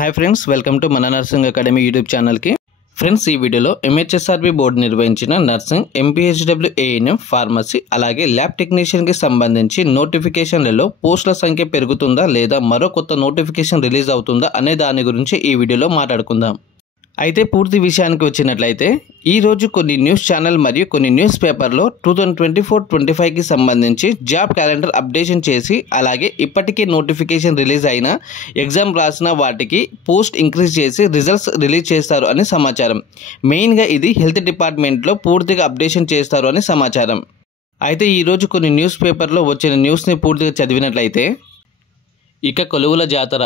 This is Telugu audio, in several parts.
హాయ్ ఫ్రెండ్స్, వెల్కమ్ టు మన నర్సింగ్ అకాడమీ యూట్యూబ్ ఛానల్కి. ఫ్రెండ్స్, ఈ వీడియోలో ఎంహెచ్ఎస్ఆర్బి బోర్డు నిర్వహించిన నర్సింగ్, ఎంపీహెచ్డబ్ల్యూ ఏఎన్ఎం, ఫార్మసీ అలాగే ల్యాబ్ టెక్నీషియన్కి సంబంధించి నోటిఫికేషన్లలో పోస్టుల సంఖ్య పెరుగుతుందా లేదా మరో కొత్త నోటిఫికేషన్ రిలీజ్ అవుతుందా అనే దాని గురించి ఈ వీడియోలో మాట్లాడుకుందాం. అయితే పూర్తి విషయానికి వచ్చినట్లయితే ఈరోజు కొన్ని న్యూస్ ఛానల్ మరియు కొన్ని న్యూస్ పేపర్లో 2024-25కి సంబంధించి జాబ్ క్యాలెండర్ అప్డేషన్ చేసి అలాగే ఇప్పటికే నోటిఫికేషన్ రిలీజ్ అయిన ఎగ్జామ్ రాసిన వాటికి పోస్ట్ ఇంక్రీజ్ చేసి రిజల్ట్స్ రిలీజ్ చేస్తారు అని సమాచారం. మెయిన్గా ఇది హెల్త్ డిపార్ట్మెంట్లో పూర్తిగా అప్డేషన్ చేస్తారు అని సమాచారం. అయితే ఈరోజు కొన్ని న్యూస్ పేపర్లో వచ్చిన న్యూస్ని పూర్తిగా చదివినట్లయితే ఇక కొలువుల జాతర,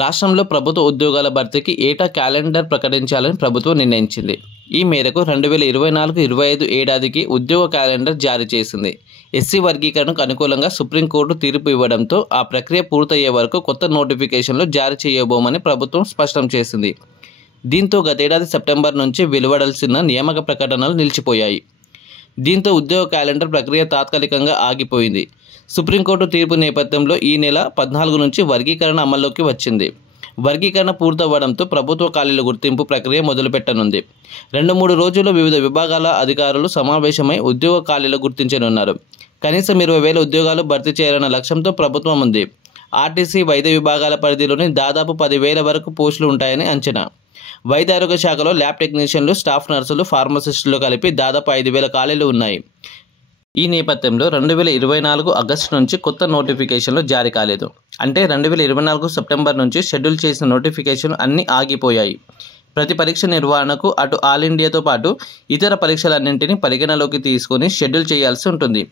రాష్ట్రంలో ప్రభుత్వ ఉద్యోగాల భర్తీకి ఏటా క్యాలెండర్ ప్రకటించాలని ప్రభుత్వం నిర్ణయించింది. ఈ మేరకు 2024-25 ఏడాదికి ఉద్యోగ క్యాలెండర్ జారీ చేసింది. ఎస్సీ వర్గీకరణకు అనుకూలంగా సుప్రీంకోర్టు తీర్పు ఇవ్వడంతో ఆ ప్రక్రియ పూర్తయ్యే వరకు కొత్త నోటిఫికేషన్లు జారీ చేయబోమని ప్రభుత్వం స్పష్టం చేసింది. దీంతో గతేడాది సెప్టెంబర్ నుంచి వెలువడాల్సిన నియామక ప్రకటనలు నిలిచిపోయాయి. దీంతో ఉద్యోగ క్యాలెండర్ ప్రక్రియ తాత్కాలికంగా ఆగిపోయింది. సుప్రీంకోర్టు తీర్పు నేపథ్యంలో ఈ నెల 14 నుంచి వర్గీకరణ అమల్లోకి వచ్చింది. వర్గీకరణ పూర్తవ్వడంతో ప్రభుత్వ ఖాళీల గుర్తింపు ప్రక్రియ మొదలుపెట్టనుంది. 2-3 రోజుల్లో వివిధ విభాగాల అధికారులు సమావేశమై ఉద్యోగ ఖాళీలు గుర్తించనున్నారు. కనీసం 20,000 ఉద్యోగాలు భర్తీ చేయాలన్న లక్ష్యంతో ప్రభుత్వం ఉంది. ఆర్టీసీ, వైద్య విభాగాల పరిధిలోని దాదాపు 10,000 వరకు పోస్టులు ఉంటాయని అంచనా. వైద్య ఆరోగ్య శాఖలో ల్యాబ్ టెక్నీషియన్లు, స్టాఫ్ నర్సులు, ఫార్మసిస్టులు కలిపి దాదాపు 5,000 ఖాళీలు ఉన్నాయి. ఈ నేపథ్యంలో 2024 ఆగస్టు నుంచి కొత్త నోటిఫికేషన్లు జారీ కాలేదు. అంటే 2024 సెప్టెంబర్ నుంచి షెడ్యూల్ చేసిన నోటిఫికేషన్ అన్నీ ఆగిపోయాయి. ప్రతి పరీక్ష నిర్వహణకు అటు ఆల్ ఇండియాతో పాటు ఇతర పరీక్షలన్నింటినీ పరిగణలోకి తీసుకొని షెడ్యూల్ చేయాల్సి ఉంటుంది.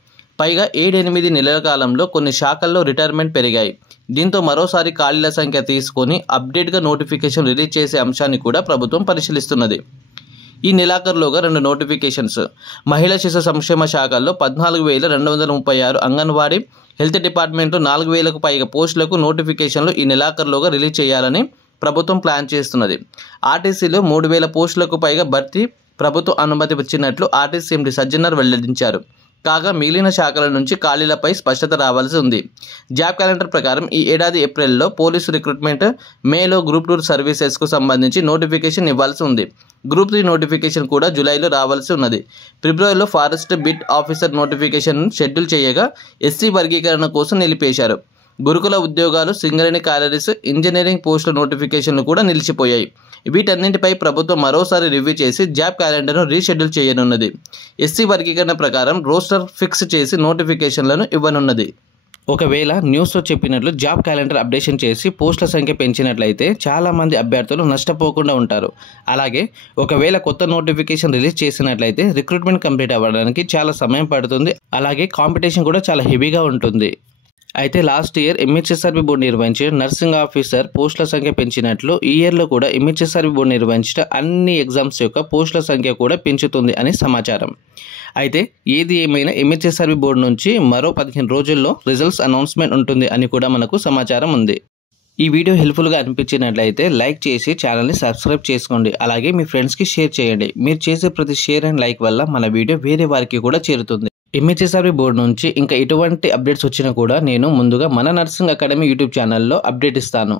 పైగా 7-8 నెలల కాలంలో కొన్ని శాఖల్లో రిటైర్మెంట్ పెరిగాయి. దీంతో మరోసారి ఖాళీల సంఖ్య తీసుకొని అప్డేట్గా నోటిఫికేషన్ రిలీజ్ చేసే అంశాన్ని కూడా ప్రభుత్వం పరిశీలిస్తున్నది. ఈ నెలాఖరులోగా 2 నోటిఫికేషన్స్, మహిళా శిశు సంక్షేమ శాఖల్లో 14,236 అంగన్వాడీ, హెల్త్ డిపార్ట్మెంట్లో 4,000కు పైగా పోస్టులకు నోటిఫికేషన్లు ఈ నెలాఖరులోగా రిలీజ్ చేయాలని ప్రభుత్వం ప్లాన్ చేస్తున్నది. ఆర్టీసీలో 3,000 పోస్టులకు పైగా భర్తీ ప్రభుత్వ అనుమతి వచ్చినట్లు ఆర్టీసీ ఎండీ సజ్జనర్ వెల్లడించారు. కాగా మిగిలిన శాఖల నుంచి ఖాళీలపై స్పష్టత రావాల్సి ఉంది. జాబ్ క్యాలెండర్ ప్రకారం ఈ ఏడాది ఏప్రిల్లో పోలీసు రిక్రూట్మెంట్, మేలో గ్రూప్ 2 సర్వీసెస్కు సంబంధించి నోటిఫికేషన్ ఇవ్వాల్సి ఉంది. గ్రూప్ 3 నోటిఫికేషన్ కూడా జూలైలో రావాల్సి ఉన్నది. ఫిబ్రవరిలో forest bit officer notification schedule చేయగా ఎస్సీ వర్గీకరణ కోసం నిలిపేశారు. గురుకుల ఉద్యోగాలు, సింగరేణి క్యాలరీస్, ఇంజనీరింగ్ పోస్టుల నోటిఫికేషన్లు కూడా నిలిచిపోయాయి. వీటన్నింటిపై ప్రభుత్వం మరోసారి రివ్యూ చేసి జాబ్ క్యాలెండర్ను రీషెడ్యూల్ చేయనున్నది. ఎస్సీ వర్గీకరణ ప్రకారం రోస్టర్ ఫిక్స్ చేసి నోటిఫికేషన్లను ఇవ్వనున్నది. ఒకవేళ న్యూస్లో చెప్పినట్లు జాబ్ క్యాలెండర్ అప్డేషన్ చేసి పోస్టుల సంఖ్య పెంచినట్లయితే చాలామంది అభ్యర్థులు నష్టపోకుండా ఉంటారు. అలాగే ఒకవేళ కొత్త నోటిఫికేషన్ రిలీజ్ చేసినట్లయితే రిక్రూట్మెంట్ కంప్లీట్ అవ్వడానికి చాలా సమయం పడుతుంది. అలాగే కాంపిటీషన్ కూడా చాలా హెవీగా ఉంటుంది. అయితే లాస్ట్ ఇయర్ ఎంహెచ్ఎస్ఆర్బి బోర్డు నిర్వహించిన నర్సింగ్ ఆఫీసర్ పోస్టుల సంఖ్య పెంచినట్లు ఈ ఇయర్లో కూడా ఎంహెచ్ఎస్ఆర్బి బోర్డు నిర్వహించిన అన్ని ఎగ్జామ్స్ యొక్క పోస్టుల సంఖ్య కూడా పెంచుతుంది అని సమాచారం. అయితే ఏది ఏమైనా ఎంహెచ్ఎస్ఆర్బి బోర్డు నుంచి మరో 15 రోజుల్లో రిజల్ట్స్ అనౌన్స్మెంట్ ఉంటుంది అని కూడా మనకు సమాచారం ఉంది. ఈ వీడియో హెల్ప్ఫుల్గా అనిపించినట్లయితే లైక్ చేసి ఛానల్ని సబ్స్క్రైబ్ చేసుకోండి. అలాగే మీ ఫ్రెండ్స్కి షేర్ చేయండి. మీరు చేసే ప్రతి షేర్ అండ్ లైక్ వల్ల మన వీడియో వేరే వారికి కూడా చేరుతుంది. ఎంహెచ్ఎస్ఆర్బి బోర్డు నుంచి ఇంకా ఎటువంటి అప్డేట్స్ వచ్చినా కూడా నేను ముందుగా మన నర్సింగ్ అకాడమీ యూట్యూబ్ ఛానల్లో అప్డేట్ ఇస్తాను.